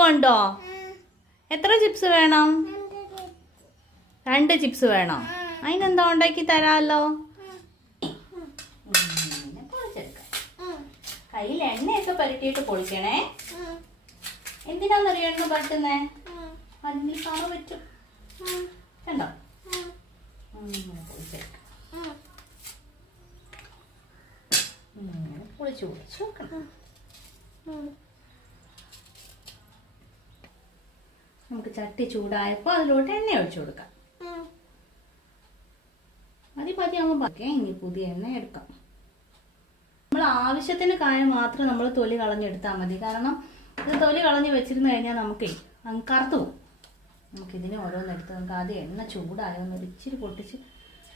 കൊണ്ടോ? എത്ര ചിപ്സ് വേണം? 2 ചിപ്സ് വേണം. അതിനെന്താ ഉണ്ടാക്കി തരാമല്ലോ. കയ്യിൽ എണ്ണയൊക്കെ പുരട്ടിയിട്ട് പൊളിക്കണേ. എന്തിനാന്നറിയോ എണ്ണ പറ്റുന്നേ? അതിന് സാറ് പറ്റും. കണ്ടോ? പൊളിച്ചു നോക്കണം. നമുക്ക് ചട്ടി ചൂടായപ്പോൾ അതിലോട്ട് എണ്ണ ഒഴിച്ചു കൊടുക്കാം. പതിയാകുമ്പോൾ ബാക്കി ഇനി പുതിയ എണ്ണ എടുക്കാം. നമ്മൾ ആവശ്യത്തിന് കായം മാത്രം നമ്മൾ തൊലി കളഞ്ഞെടുത്താൽ മതി. കാരണം ഇത് തൊലി കളഞ്ഞ് വെച്ചിരുന്നു കഴിഞ്ഞാൽ നമുക്ക് അങ്ങ് കറുത്തു പോകും. നമുക്കിതിനെ ഓരോന്നെടുത്ത് നമുക്ക് ആദ്യം എണ്ണ ചൂടായൊന്ന് ഇച്ചിരി പൊട്ടിച്ച്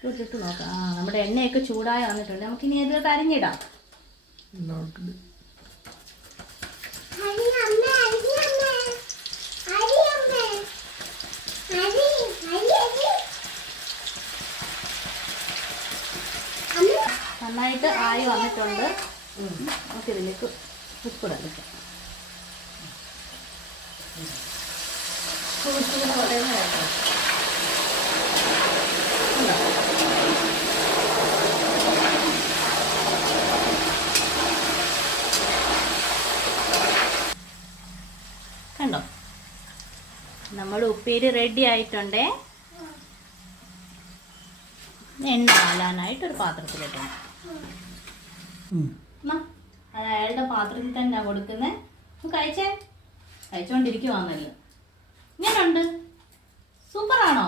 ഇട്ടിട്ട് നോക്കാം. നമ്മുടെ എണ്ണയൊക്കെ ചൂടായി വന്നിട്ടുണ്ട്. നമുക്കിനി ഇതിലോട്ട് അരിഞ്ഞിടാം. നന്നായിട്ട് ആയി വന്നിട്ടുണ്ട്. നമുക്കിതിലേക്ക് ഉപ്പിടാം. കണ്ടോ, നമ്മുടെ ഉപ്പേരി റെഡി ആയിട്ടുണ്ടേ. എണ്ണ കാലാനായിട്ടൊരു പാത്രത്തിലിട്ടു. അത് അയാളുടെ പാത്രത്തിൽ തന്നെ കൊടുക്കുന്നത്. കഴിച്ചോണ്ടിരിക്കുവാന്നല്ലോ. ഇങ്ങനുണ്ട്? സൂപ്പറാണോ?